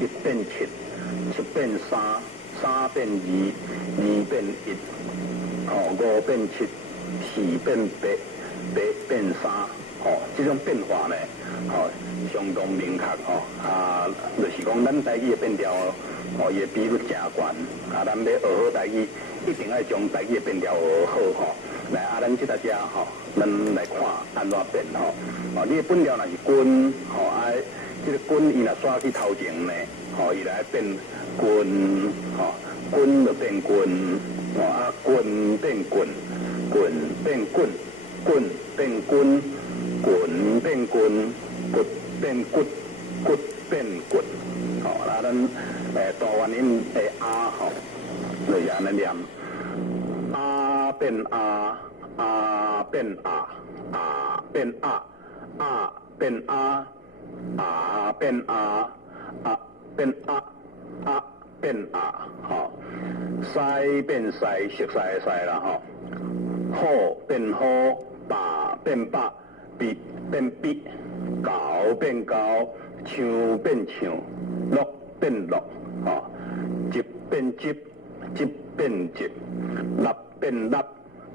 一变七，七变三，三变二，二变一，五变七，四变八，八变三，这种变化呢，相当明确就是讲咱台语的变调伊的比率真悬，咱要学好台语，一定要将台语的变调学好来咱这大家咱来看安怎变你的本调若是军这个军伊若刷去头前呢，伊来变军军就变军军变军，军变军，军变军，军变军，骨变骨，骨变骨，咱大原音的就是安尼念，变变变变变西变西，熟悉的西啦好变好，白变白，笔变笔，高变高，唱变唱，落变落，急变急，急变急，立变立，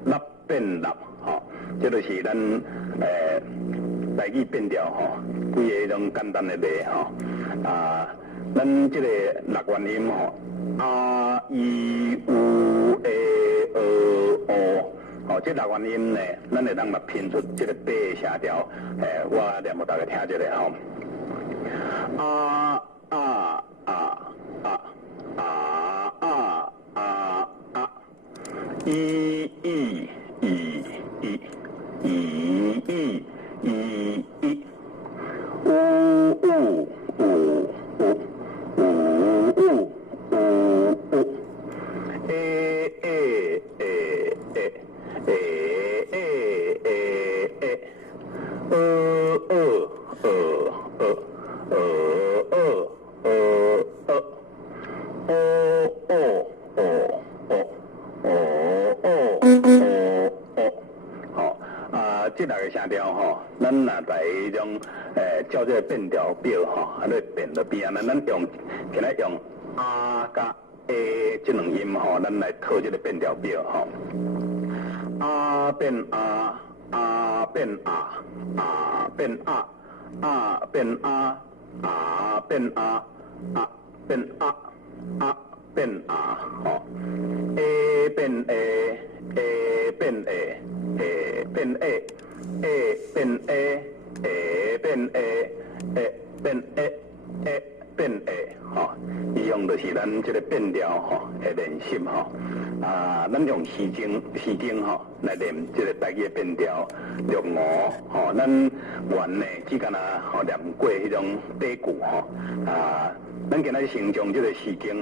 立变立，这就是咱台语变调几个种简单的例咱这个六元音啊伊有这六元音呢，咱会当来拼出这个八个声调，我念给大家听一下这六个声调咱若在迄种照这个变调表咧变到边咱用今仔用甲这两音咱来套这个变调表变变变变变变变变变变变变伊用就是咱这个变调的练习咱用时间来练这个台语的变调六五咱原呢只干念过迄种短句咱今仔先将这个时间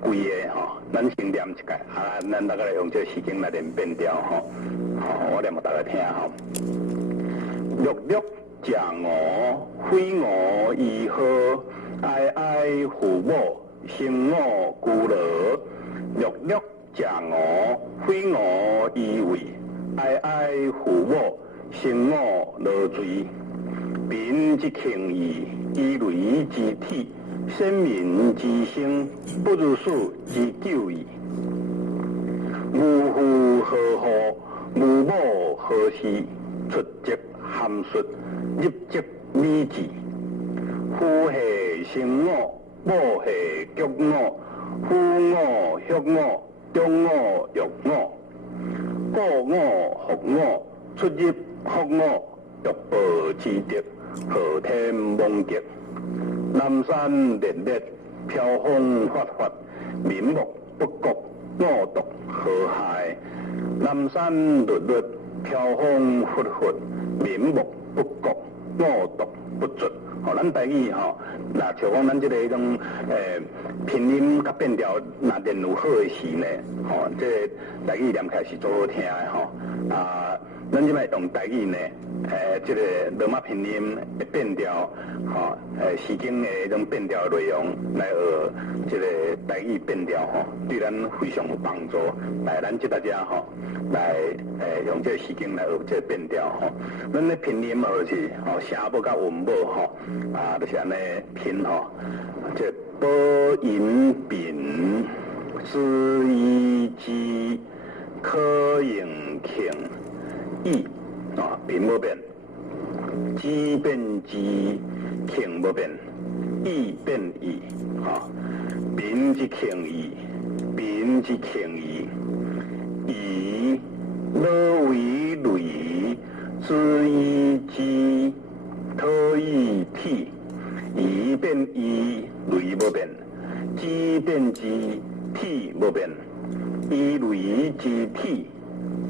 规个咱先念一届咱大家来用这个时间来练变调我念给大家听六六食鹅，飞鹅伊好，哀哀父母，生我孤老。六六食鹅，飞鹅伊为，哀哀父母，生我落水。民之轻义，以雷之体，先民之生，不如死之久矣。无父何后，无母何事？出籍函述，入籍米字。父系生我，母系脚我，父我、血我、中我、肉我，故我、服我，出入服我，欲报之德，昊天罔极。南山烈烈，飘风发发，民目不国，我独何害？南山律律，飘风拂拂，民目不国，我独不绝。咱台语那像讲咱这个迄种拼音甲变调，若练有好的时呢，这台语念起来是足好听的咱即摆用台语呢，这个罗马拼音的变调，诗经的迄种变调内容来学这个台语变调对咱非常有帮助。来，咱即大家来用这个诗经来学这个变调咱咧拼音就是声母甲韵母就是安尼拼这宝银丙之一之可应庆义丙无变，之变之，庆无变，义变义丙之庆义，丙之庆义，以乐为类之一之特异体，以变义，类无变，之变之，体无变，以类之体。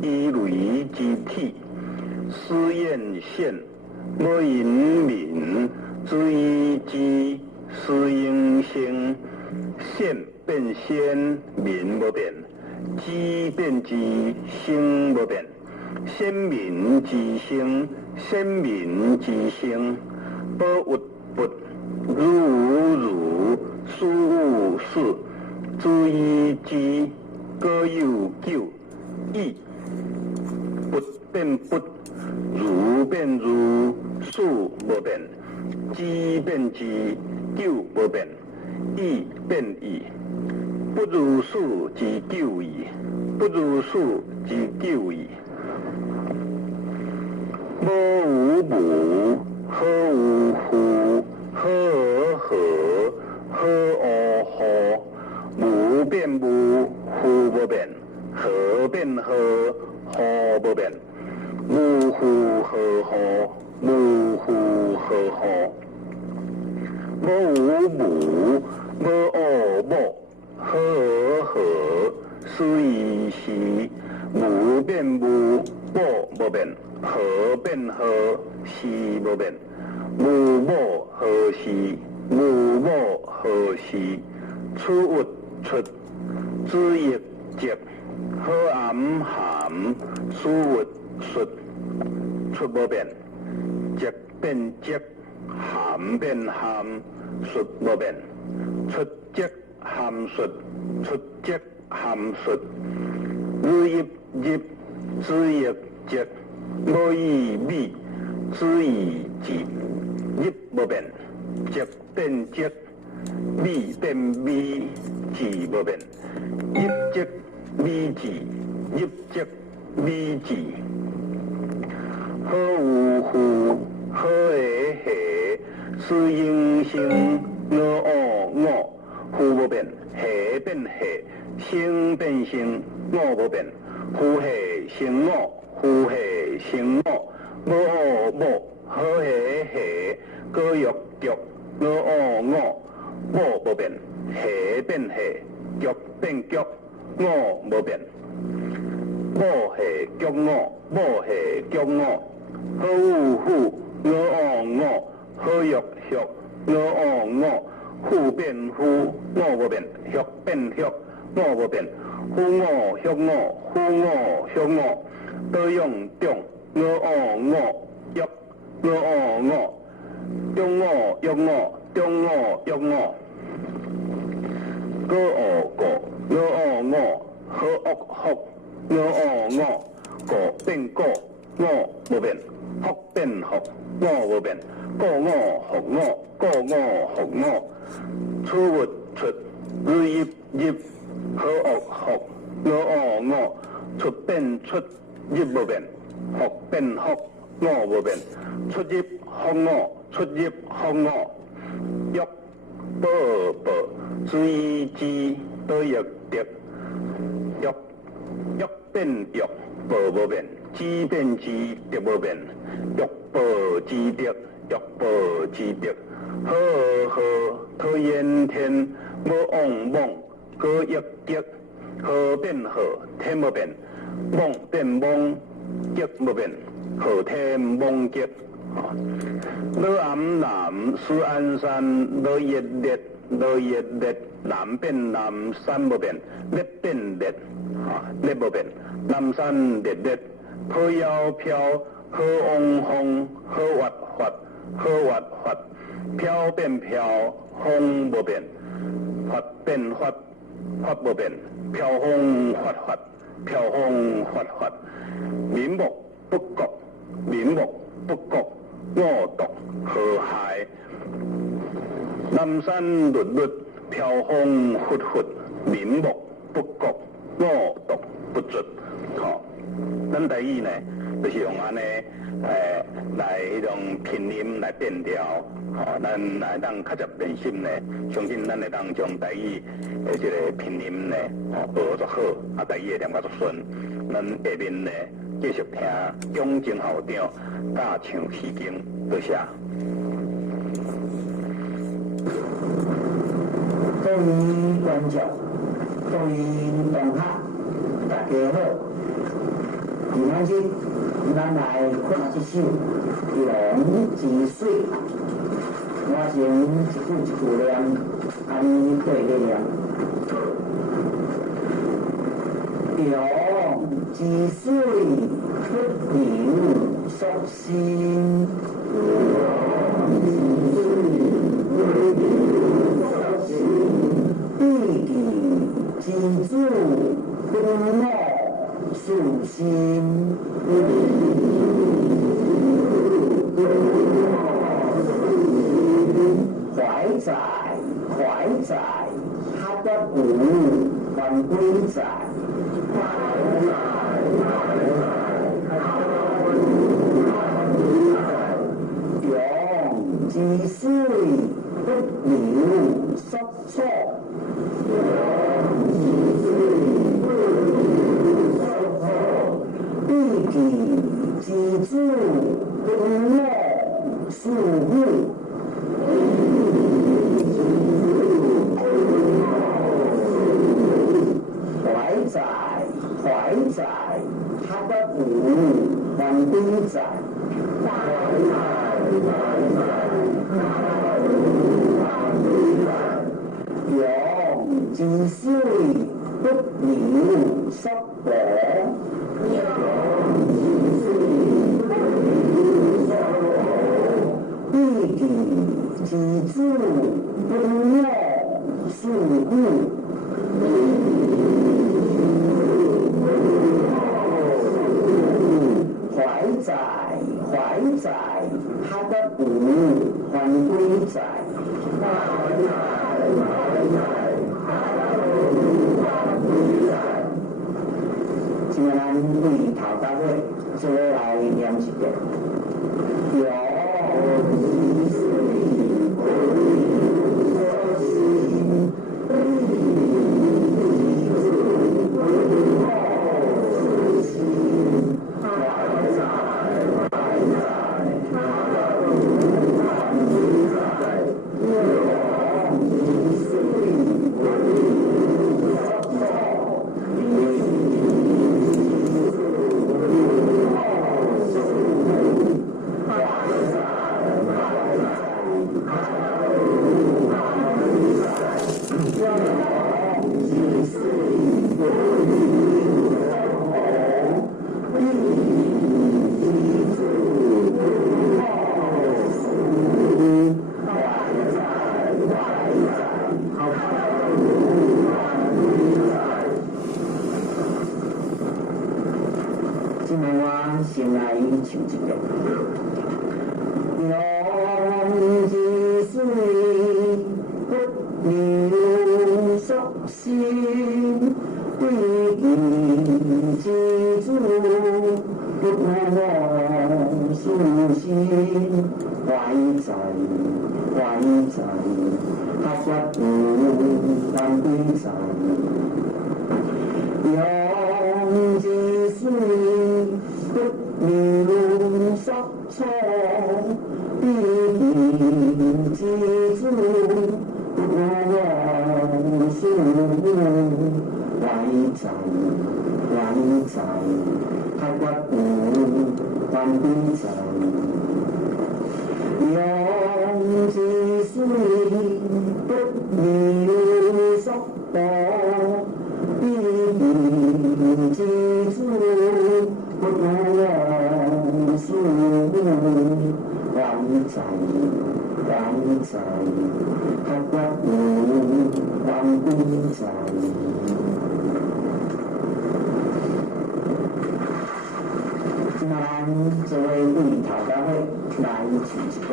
以类之体，思验现，无因民之一之思应性，现变先，民无变，机变之性无变，先民之性，先民之性，不物不，如事事，之一之，各有九义。不变不，如变如，事无变，机变机，九无变，义变义，不如事之九义，不如事之九义。无无无，何无乎？何而何？何而何？无变无，乎无变，何变何？何无变，无乎何何？无乎何何？无无，无而无，何而何？是以是，无变无，无无变，何变何？是无变，无无何是？无无何是？出物出，知亦节。好含含，事物出，出无变，节变节，含变含，述无变，出节含述，出节含述，入入入，知亦节，无以米，知以节，入无变，节变节，米变米，字无变，入节。米字，入节米字，何有乎？何诶嘿？是应性我我，乎无变，嘿变嘿，性变性，我无变，乎嘿性我，乎嘿性我，无无，何诶嘿？各欲局，我无变，嘿变嘿，局变局。我无变，我系局我，我系局我，何有乎？我，何欲欲？我，忽变忽，我无变，欲变欲，我无变，忽我欲我，忽我欲我，多用中，我欲我，中我欲我，中我欲我，各我。我，何恶恶，我，果变果，我无变，福变福，我无变，果我福我，果我福我，出物出，入入，何恶恶，我，出变出，入无变，福变福，我无变，出入福我，出入福我，欲报报，知意知。得欲得，欲变欲，报无变；知变知，得无变。欲报知得，欲报知得。何而何？讨厌天，无妄妄，各欲极。何变何？天无变，妄变妄，极无变。何天妄极？罗暗南，斯安山，罗热烈，罗热烈。南变南，山无变；烈变烈，烈无变。南山烈烈，好窈飘，好往风，好滑滑，好滑滑，飘变飘，风无变，滑变滑，滑无变，飘风滑滑，飘风滑滑，面目不觉，面目不觉，我独和谐。南山绿绿，飘风拂拂，面目不觉，我独不绝。吼，咱台语呢，就是用安尼，来迄种拼音来变调，吼，咱来当较入人心呢，相信咱会当将台语的这个拼音呢，学作好，台语会念较作顺。咱下面呢，继续听蒋经校长教唱诗经，多谢。各位观众，各位同学，大家好。今仔日咱来看一首《龙之水》，我先一句一句念，安尼对咧念。龙之水，不流速心。必定之主，不我属心。怀在，怀在，他的古还归在。用之水，不流速错。必定之主，不我属物。怀在，怀在，他的古还归在。用之水，不流速薄。必定之主，不我属物。怀在，怀在，他的古还归在。今日咱为头到尾，做来念一遍。先来唱一遍。龙之水，不流速心。必定之主，不我属心。怀在，怀在，他的古还归在。用之水，不流速错。必定之主，不我属物。怀在，怀在，他的古还归在。用之水，不流速薄。必定之主，不在，还在，还不还不在。咱作为为头家伙来唱一个，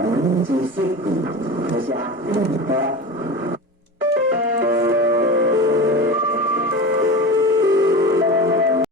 用日水不离